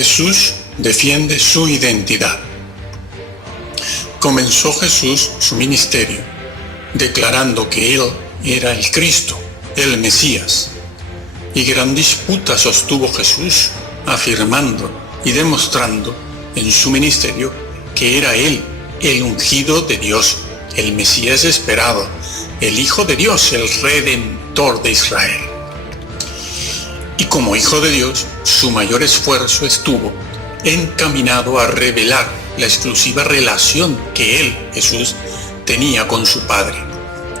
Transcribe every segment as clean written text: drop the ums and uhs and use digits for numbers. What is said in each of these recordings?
Jesús defiende su identidad. Comenzó Jesús su ministerio declarando que Él era el Cristo, el Mesías, y gran disputa sostuvo Jesús, afirmando y demostrando en su ministerio que era Él el ungido de Dios, el Mesías esperado, el Hijo de Dios, el Redentor de Israel. Y como Hijo de Dios, su mayor esfuerzo estuvo encaminado a revelar la exclusiva relación que Él, Jesús, tenía con su Padre,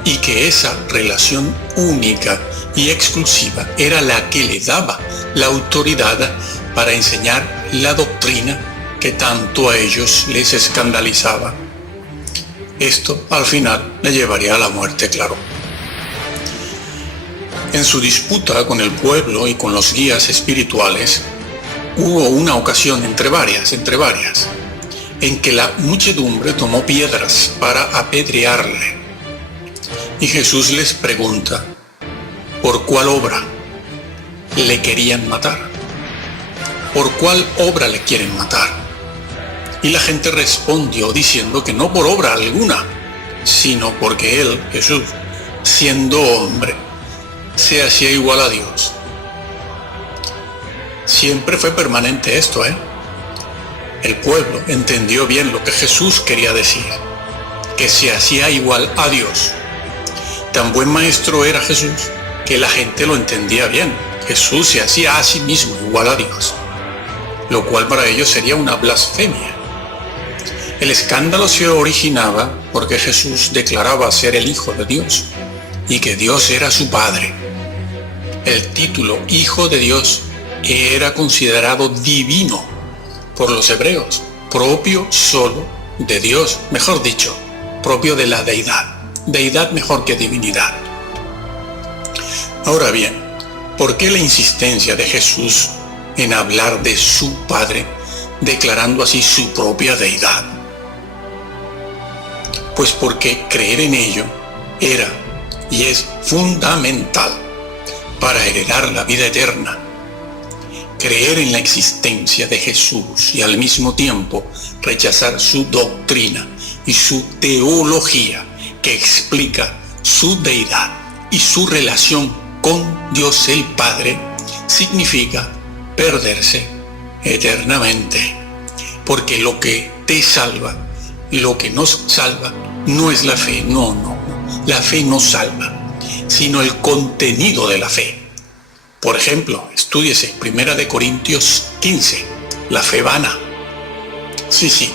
y que esa relación única y exclusiva era la que le daba la autoridad para enseñar la doctrina que tanto a ellos les escandalizaba. Esto al final le llevaría a la muerte, claro. En su disputa con el pueblo y con los guías espirituales, hubo una ocasión entre varias, en que la muchedumbre tomó piedras para apedrearle. Y Jesús les pregunta, ¿por cuál obra le querían matar? ¿Por cuál obra le quieren matar? Y la gente respondió diciendo que no por obra alguna, sino porque Él, Jesús, siendo hombre, se hacía igual a Dios. Siempre fue permanente esto, El pueblo entendió bien lo que Jesús quería decir, que se hacía igual a Dios. Tan buen maestro era Jesús que la gente lo entendía bien. Jesús se hacía a sí mismo igual a Dios, lo cual para ellos sería una blasfemia. El escándalo se originaba porque Jesús declaraba ser el Hijo de Dios y que Dios era su Padre. El título Hijo de Dios era considerado divino por los hebreos, propio solo de Dios, mejor dicho, propio de la deidad mejor que divinidad. Ahora bien, ¿por qué la insistencia de Jesús en hablar de su Padre, declarando así su propia deidad? Pues porque creer en ello era y es fundamental para heredar la vida eterna. Creer en la existencia de Jesús y al mismo tiempo rechazar su doctrina y su teología que explica su deidad y su relación con Dios el Padre significa perderse eternamente. Porque lo que te salva, lo que nos salva, no es la fe, no. La fe no salva, sino el contenido de la fe. Por ejemplo, estúdiese 1 Corintios 15, la fe vana. Sí,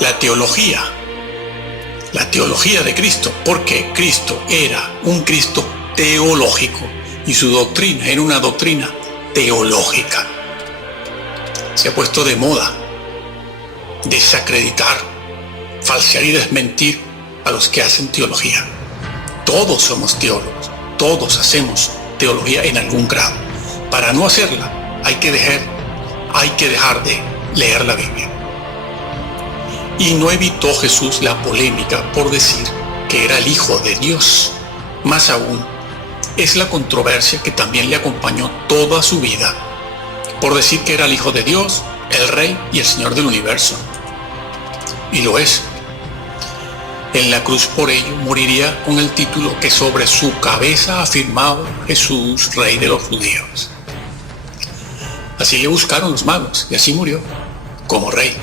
la teología de Cristo, porque Cristo era un Cristo teológico y su doctrina era una doctrina teológica. Se ha puesto de moda desacreditar, falsear y desmentir a los que hacen teología. Todos somos teólogos, todos hacemos teología en algún grado. Para no hacerla hay que dejar de leer la Biblia. Y no evitó Jesús la polémica por decir que era el Hijo de Dios. Más aún, es la controversia que también le acompañó toda su vida, por decir que era el Hijo de Dios, el Rey y el Señor del universo. Y lo es. En la cruz por ello moriría con el título que sobre su cabeza afirmaba Jesús, Rey de los judíos. Así le buscaron los magos y así murió, como rey.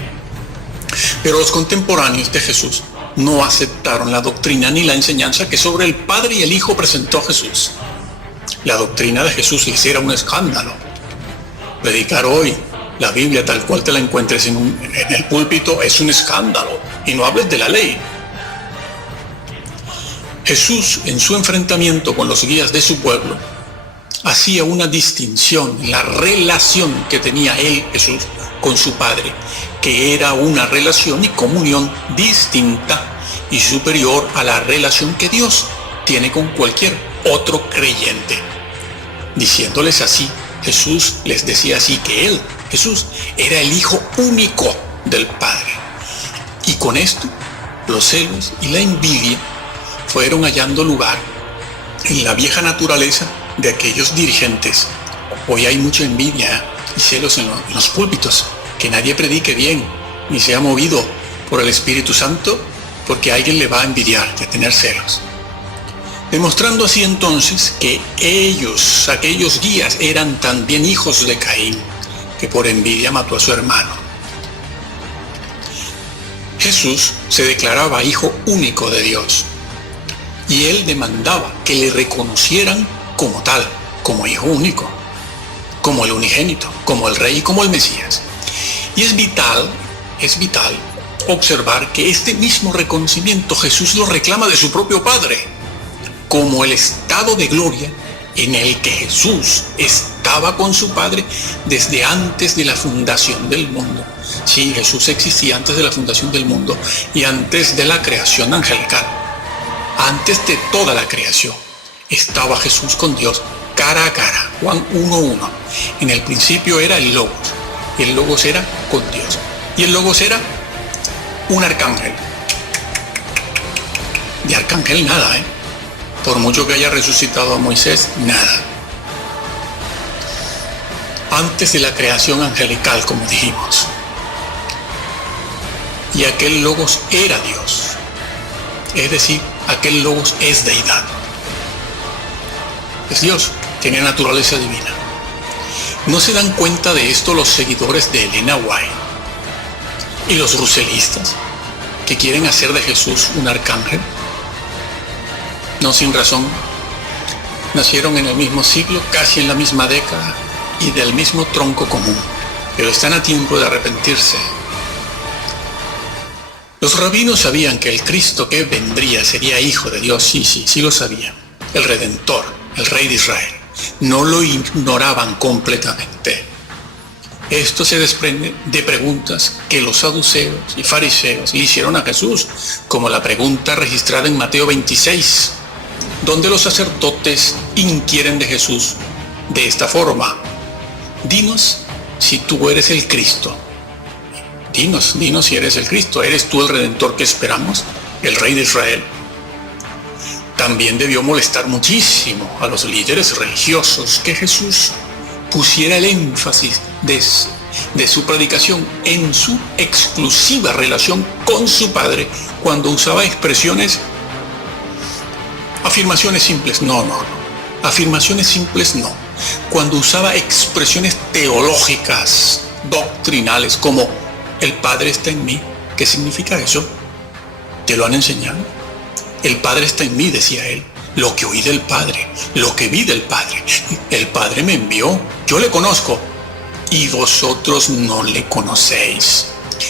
Pero los contemporáneos de Jesús no aceptaron la doctrina ni la enseñanza que sobre el Padre y el Hijo presentó Jesús. La doctrina de Jesús les era un escándalo. Predicar hoy la Biblia tal cual te la encuentres en el púlpito es un escándalo. Y no hables de la ley. Jesús, en su enfrentamiento con los guías de su pueblo, hacía una distinción en la relación que tenía él, Jesús, con su Padre, que era una relación y comunión distinta y superior a la relación que Dios tiene con cualquier otro creyente. Diciéndoles así, Jesús les decía así que él, Jesús, era el Hijo único del Padre. Y con esto, los celos y la envidia fueron hallando lugar en la vieja naturaleza de aquellos dirigentes. Hoy hay mucha envidia y celos en los púlpitos, que nadie predique bien, ni sea movido por el Espíritu Santo, porque alguien le va a envidiar y a tener celos. Demostrando así entonces que aquellos guías, eran también hijos de Caín, que por envidia mató a su hermano. Jesús se declaraba hijo único de Dios, y él demandaba que le reconocieran como tal, como hijo único, como el unigénito, como el rey y como el Mesías. Y es vital observar que este mismo reconocimiento Jesús lo reclama de su propio Padre, como el estado de gloria en el que Jesús estaba con su Padre desde antes de la fundación del mundo. Sí, Jesús existía antes de la fundación del mundo y antes de la creación angelical. Antes de toda la creación estaba Jesús con Dios cara a cara. Juan 1:1. En el principio era el Logos, y el Logos era con Dios, y el Logos era un arcángel. De arcángel nada, por mucho que haya resucitado a Moisés, nada. Antes de la creación angelical, como dijimos. Y aquel Logos era Dios. Es decir, aquel Logos es deidad. Es Dios, tiene naturaleza divina. ¿No se dan cuenta de esto los seguidores de Elena White y los ruselistas, que quieren hacer de Jesús un arcángel? No sin razón. Nacieron en el mismo siglo, casi en la misma década y del mismo tronco común, pero están a tiempo de arrepentirse. Los rabinos sabían que el Cristo que vendría sería hijo de Dios, sí lo sabían. El Redentor, el Rey de Israel. No lo ignoraban completamente. Esto se desprende de preguntas que los saduceos y fariseos le hicieron a Jesús, como la pregunta registrada en Mateo 26, donde los sacerdotes inquieren de Jesús de esta forma: dinos si tú eres el Cristo. Dinos si eres el Cristo. ¿Eres tú el Redentor que esperamos, el Rey de Israel? También debió molestar muchísimo a los líderes religiosos que Jesús pusiera el énfasis de su predicación en su exclusiva relación con su Padre, cuando usaba afirmaciones simples, afirmaciones simples no. Cuando usaba expresiones teológicas, doctrinales, como el Padre está en mí. ¿Qué significa eso? ¿Te lo han enseñado? El Padre está en mí, decía él. Lo que oí del Padre, lo que vi del Padre. El Padre me envió, yo le conozco, y vosotros no le conocéis.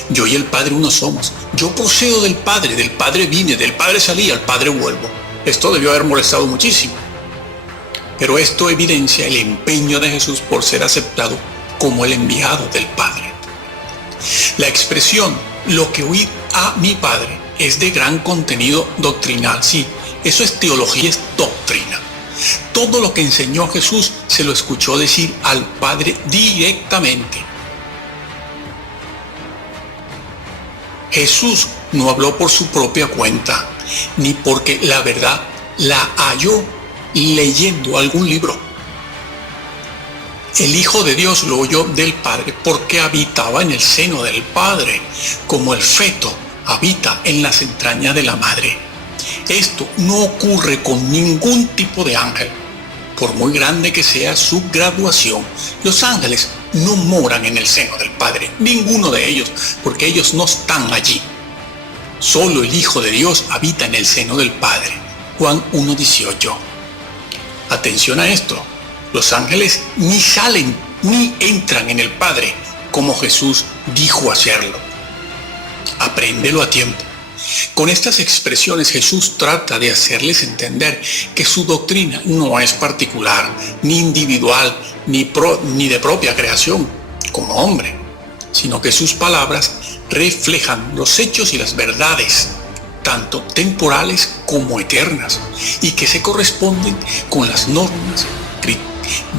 Yo y el Padre uno somos. Yo procedo del Padre vine, del Padre salí, al Padre vuelvo. Esto debió haber molestado muchísimo. Pero esto evidencia el empeño de Jesús por ser aceptado como el enviado del Padre. La expresión, lo que oí a mi Padre, es de gran contenido doctrinal. Sí, eso es teología, es doctrina. Todo lo que enseñó Jesús se lo escuchó decir al Padre directamente. Jesús no habló por su propia cuenta, ni porque la verdad la halló leyendo algún libro. El Hijo de Dios lo oyó del Padre porque habitaba en el seno del Padre, como el feto habita en las entrañas de la madre. Esto no ocurre con ningún tipo de ángel, por muy grande que sea su graduación. Los ángeles no moran en el seno del Padre, ninguno de ellos, porque ellos no están allí. Solo el Hijo de Dios habita en el seno del Padre. Juan 1:18. Atención a esto. Los ángeles ni salen ni entran en el Padre, como Jesús dijo hacerlo. Apréndelo a tiempo. Con estas expresiones Jesús trata de hacerles entender que su doctrina no es particular, ni individual, ni de propia creación, como hombre, sino que sus palabras reflejan los hechos y las verdades, tanto temporales como eternas, y que se corresponden con las normas,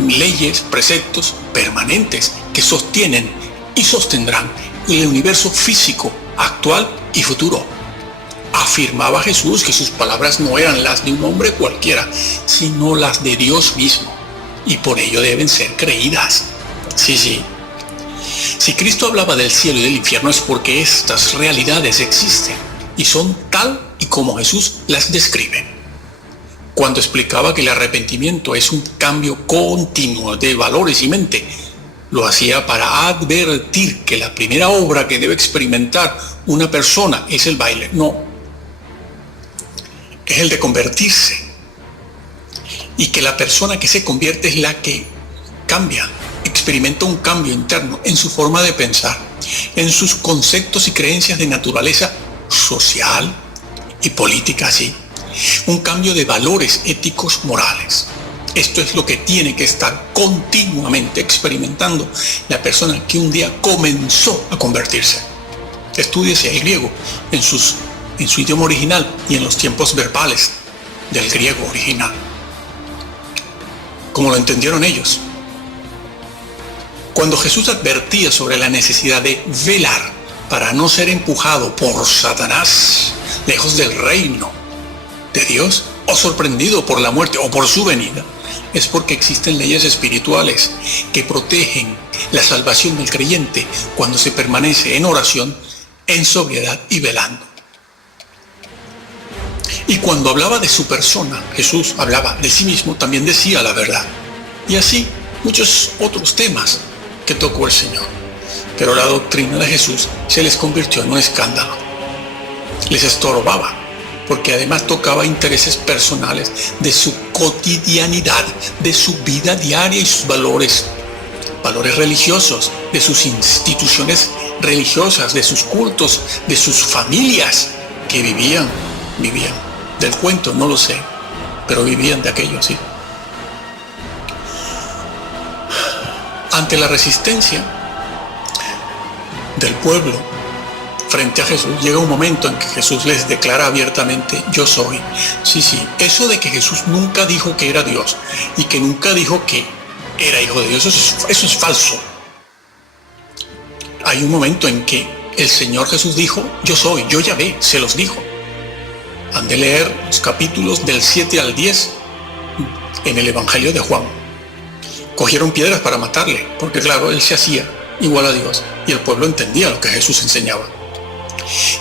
leyes, preceptos permanentes que sostienen y sostendrán el universo físico, actual y futuro. Afirmaba Jesús que sus palabras no eran las de un hombre cualquiera, sino las de Dios mismo, y por ello deben ser creídas. Sí, Si Cristo hablaba del cielo y del infierno es porque estas realidades existen y son tal y como Jesús las describe. Cuando explicaba que el arrepentimiento es un cambio continuo de valores y mente, lo hacía para advertir que la primera obra que debe experimentar una persona es el baile. No, es el de convertirse. Y que la persona que se convierte es la que cambia, experimenta un cambio interno en su forma de pensar, en sus conceptos y creencias de naturaleza social y política, sí. Un cambio de valores éticos morales. Esto es lo que tiene que estar continuamente experimentando la persona que un día comenzó a convertirse. Estúdiese el griego en su idioma original y en los tiempos verbales del griego original, como lo entendieron ellos. Cuando Jesús advertía sobre la necesidad de velar para no ser empujado por Satanás lejos del reino de Dios, o sorprendido por la muerte o por su venida, es porque existen leyes espirituales que protegen la salvación del creyente cuando se permanece en oración, en sobriedad y velando. Y cuando hablaba de su persona, Jesús hablaba de sí mismo, también decía la verdad. Y así muchos otros temas que tocó el Señor. Pero la doctrina de Jesús se les convirtió en un escándalo. Les estorbaba, porque además tocaba intereses personales de su cotidianidad, de su vida diaria y sus valores religiosos, de sus instituciones religiosas, de sus cultos, de sus familias que vivían del cuento, no lo sé, pero vivían de aquello, sí. Ante la resistencia del pueblo frente a Jesús, llega un momento en que Jesús les declara abiertamente: yo soy. Sí, eso de que Jesús nunca dijo que era Dios y que nunca dijo que era hijo de Dios, eso es falso. Hay un momento en que el Señor Jesús dijo: yo soy, yo Yahvé, se los dijo. Han de leer los capítulos del 7 al 10 en el Evangelio de Juan. Cogieron piedras para matarle, porque claro, él se hacía igual a Dios y el pueblo entendía lo que Jesús enseñaba.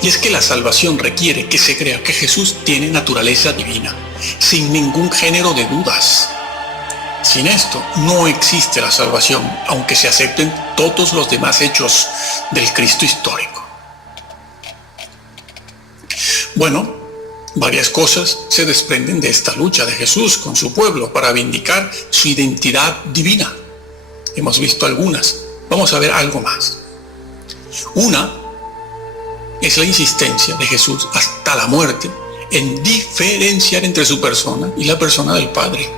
Y es que la salvación requiere que se crea que Jesús tiene naturaleza divina, sin ningún género de dudas. Sin esto no existe la salvación, aunque se acepten todos los demás hechos del Cristo histórico. Bueno, varias cosas se desprenden de esta lucha de Jesús con su pueblo para vindicar su identidad divina. Hemos visto algunas, vamos a ver algo más. Una es la insistencia de Jesús hasta la muerte en diferenciar entre su persona y la persona del Padre.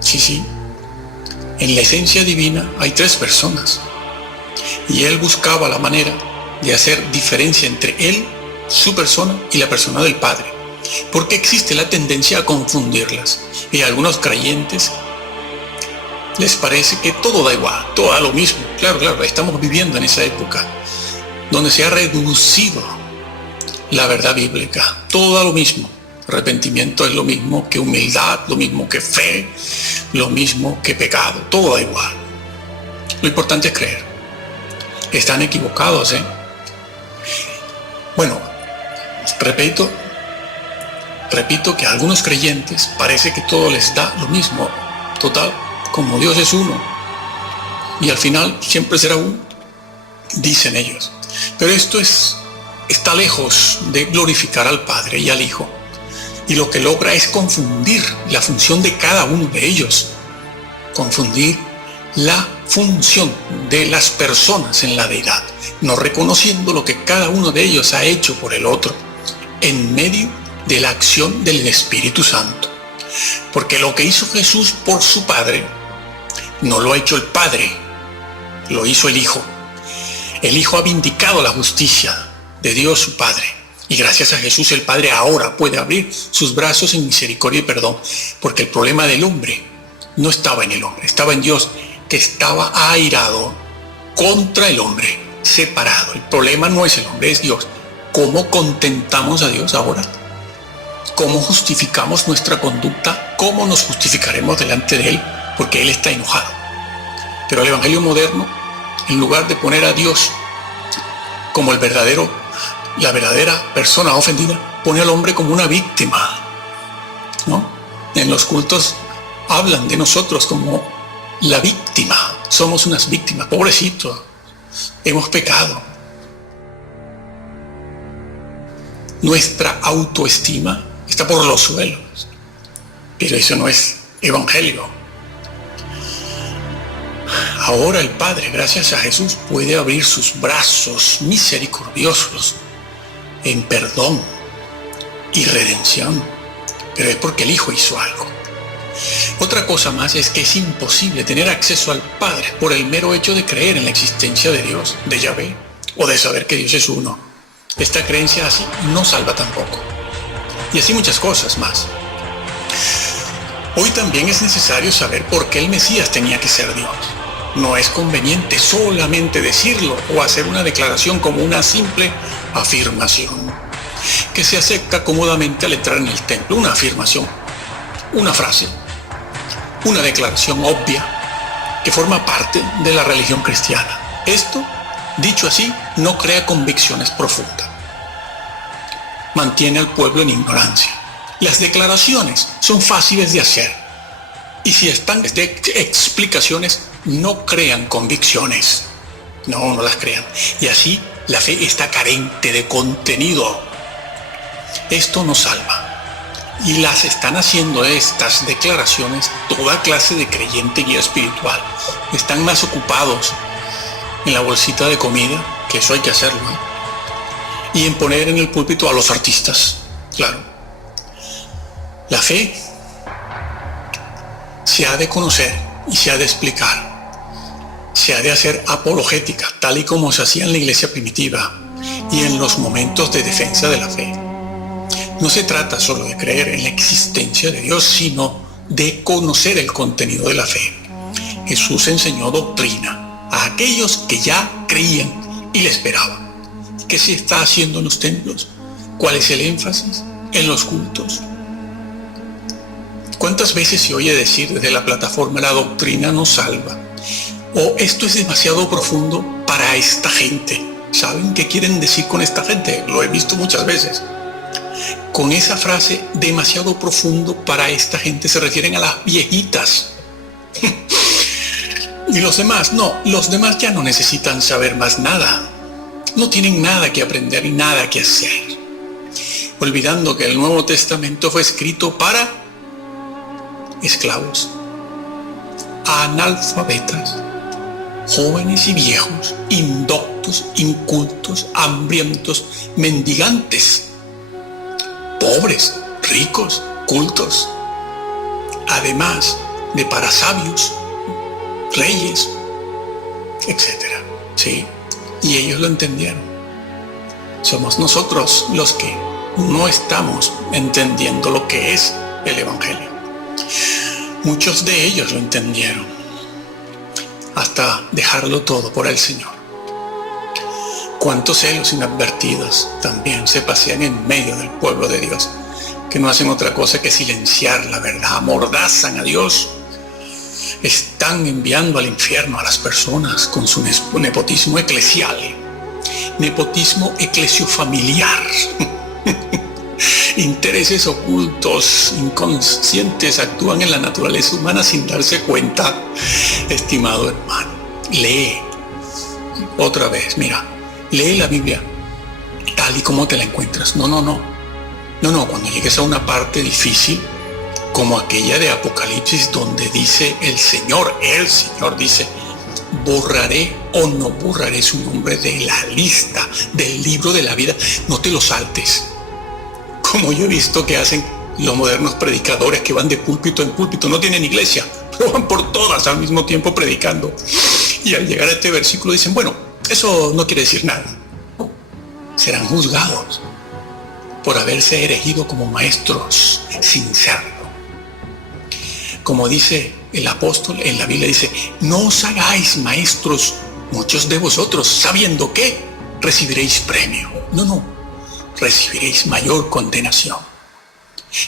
Sí, en la esencia divina hay tres personas y él buscaba la manera de hacer diferencia entre él, su persona y la persona del Padre, porque existe la tendencia a confundirlas y a algunos creyentes les parece que todo da igual, todo da lo mismo. Claro, estamos viviendo en esa época donde se ha reducido la verdad bíblica, todo da lo mismo. Arrepentimiento es lo mismo que humildad, lo mismo que fe, lo mismo que pecado, todo da igual. Lo importante es creer. Están equivocados, Bueno, repito que a algunos creyentes parece que todo les da lo mismo. Total, como Dios es uno y al final siempre será uno, dicen ellos. Pero esto está lejos de glorificar al Padre y al Hijo, y lo que logra es confundir la función de cada uno de ellos, confundir la función de las personas en la deidad, no reconociendo lo que cada uno de ellos ha hecho por el otro en medio de la acción del Espíritu Santo. Porque lo que hizo Jesús por su Padre no lo ha hecho el Padre, lo hizo el Hijo. El Hijo ha vindicado la justicia de Dios su Padre, y gracias a Jesús el Padre ahora puede abrir sus brazos en misericordia y perdón, porque el problema del hombre no estaba en el hombre, estaba en Dios, que estaba airado contra el hombre, separado. El problema no es el hombre, es Dios. ¿Cómo contentamos a Dios ahora? ¿Cómo justificamos nuestra conducta? ¿Cómo nos justificaremos delante de Él? Porque Él está enojado. Pero el Evangelio moderno en lugar de poner a Dios como la verdadera persona ofendida, pone al hombre como una víctima, ¿no? En los cultos hablan de nosotros como la víctima. Somos unas víctimas, pobrecito, hemos pecado. Nuestra autoestima está por los suelos, pero eso no es evangelio. Ahora el Padre, gracias a Jesús, puede abrir sus brazos misericordiosos en perdón y redención, pero es porque el Hijo hizo algo. Otra cosa más es que es imposible tener acceso al Padre por el mero hecho de creer en la existencia de Dios, de Yahvé, o de saber que Dios es uno. Esta creencia así no salva tampoco. Y así muchas cosas más. Hoy también es necesario saber por qué el Mesías tenía que ser Dios. No es conveniente solamente decirlo o hacer una declaración como una simple afirmación que se acepta cómodamente al entrar en el templo. Una afirmación, una frase, una declaración obvia que forma parte de la religión cristiana. Esto, dicho así, no crea convicciones profundas. Mantiene al pueblo en ignorancia. Las declaraciones son fáciles de hacer y si están de explicaciones no crean convicciones. No las crean. Y así la fe está carente de contenido. Esto no salva. Y las están haciendo estas declaraciones toda clase de creyente guía espiritual. Están más ocupados en la bolsita de comida, que eso hay que hacerlo, ¿eh? Y en poner en el púlpito a los artistas. Claro. La fe se ha de conocer y se ha de explicar. Se ha de hacer apologética, tal y como se hacía en la iglesia primitiva y en los momentos de defensa de la fe. No se trata solo de creer en la existencia de Dios, sino de conocer el contenido de la fe. Jesús enseñó doctrina a aquellos que ya creían y le esperaban. ¿Qué se está haciendo en los templos? ¿Cuál es el énfasis en los cultos? ¿Cuántas veces se oye decir desde la plataforma la doctrina no salva? O esto es demasiado profundo para esta gente. ¿Saben qué quieren decir con esta gente? Lo he visto muchas veces. Con esa frase, demasiado profundo para esta gente, se refieren a las viejitas. Y los demás, no, los demás ya no necesitan saber más nada. No tienen nada que aprender y nada que hacer. Olvidando que el Nuevo Testamento fue escrito para esclavos, analfabetas, jóvenes y viejos, indoctos, incultos, hambrientos, mendigantes, pobres, ricos, cultos, además de para sabios, reyes, etcétera. Sí, y ellos lo entendieron. Somos nosotros los que no estamos entendiendo lo que es el Evangelio. Muchos de ellos lo entendieron hasta dejarlo todo por el Señor. Cuántos celos inadvertidos también se pasean en medio del pueblo de Dios, que no hacen otra cosa que silenciar la verdad, amordazan a Dios, están enviando al infierno a las personas con su nepotismo eclesial, nepotismo eclesiofamiliar, intereses ocultos, inconscientes, actúan en la naturaleza humana sin darse cuenta. Estimado hermano, lee otra vez, mira, lee la Biblia tal y como te la encuentras. No, cuando llegues a una parte difícil como aquella de Apocalipsis donde dice el Señor dice, borraré o no borraré su nombre de la lista del libro de la vida, no te lo saltes, como yo he visto que hacen los modernos predicadores que van de púlpito en púlpito, no tienen iglesia, pero van por todas al mismo tiempo predicando, y al llegar a este versículo dicen, bueno, eso no quiere decir nada. Serán juzgados por haberse erigido como maestros sin serlo. Como dice el apóstol en la Biblia, dice, no os hagáis maestros muchos de vosotros, sabiendo que recibiréis premio. No, recibiréis mayor condenación.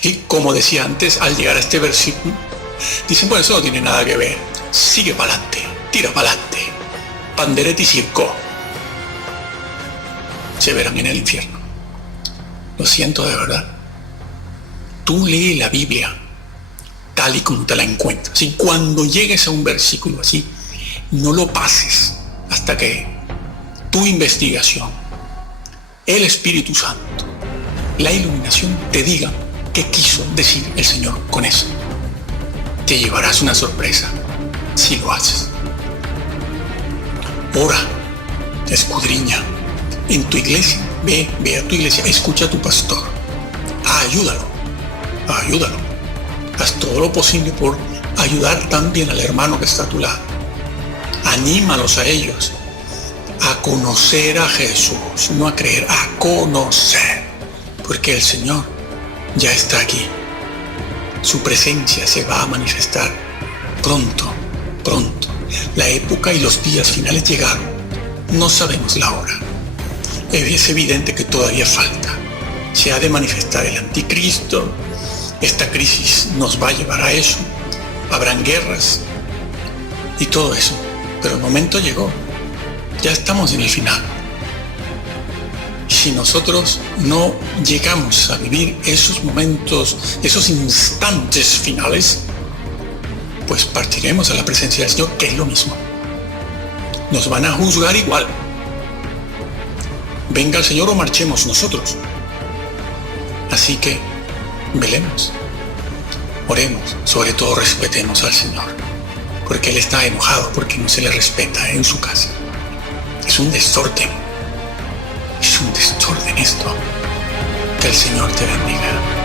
Y como decía antes, al llegar a este versículo, dicen, bueno, eso no tiene nada que ver, sigue para adelante, tira para adelante. pandereta y circo se verán en el infierno. Lo siento de verdad. Tú lee la Biblia tal y como te la encuentras. Y cuando llegues a un versículo así, no lo pases hasta que tu investigación, el Espíritu Santo, la iluminación te diga qué quiso decir el Señor con eso. Te llevarás una sorpresa si lo haces. Ora, escudriña. En tu iglesia, ve a tu iglesia, escucha a tu pastor. Ayúdalo. Haz todo lo posible por ayudar también al hermano que está a tu lado. Anímalos a ellos a conocer a Jesús, no a creer, a conocer. Porque el Señor ya está aquí. Su presencia se va a manifestar pronto. La época y los días finales llegaron. No sabemos la hora. Es evidente que todavía falta. Se ha de manifestar el anticristo. Esta crisis nos va a llevar a eso. Habrán guerras y todo eso. Pero el momento llegó. Ya estamos en el final. Si nosotros no llegamos a vivir esos momentos, esos instantes finales, pues partiremos a la presencia del Señor, que es lo mismo. Nos van a juzgar igual. Venga el Señor o marchemos nosotros. Así que velemos, oremos, sobre todo respetemos al Señor, porque Él está enojado porque no se le respeta en su casa. Es un desorden esto. Que el Señor te bendiga.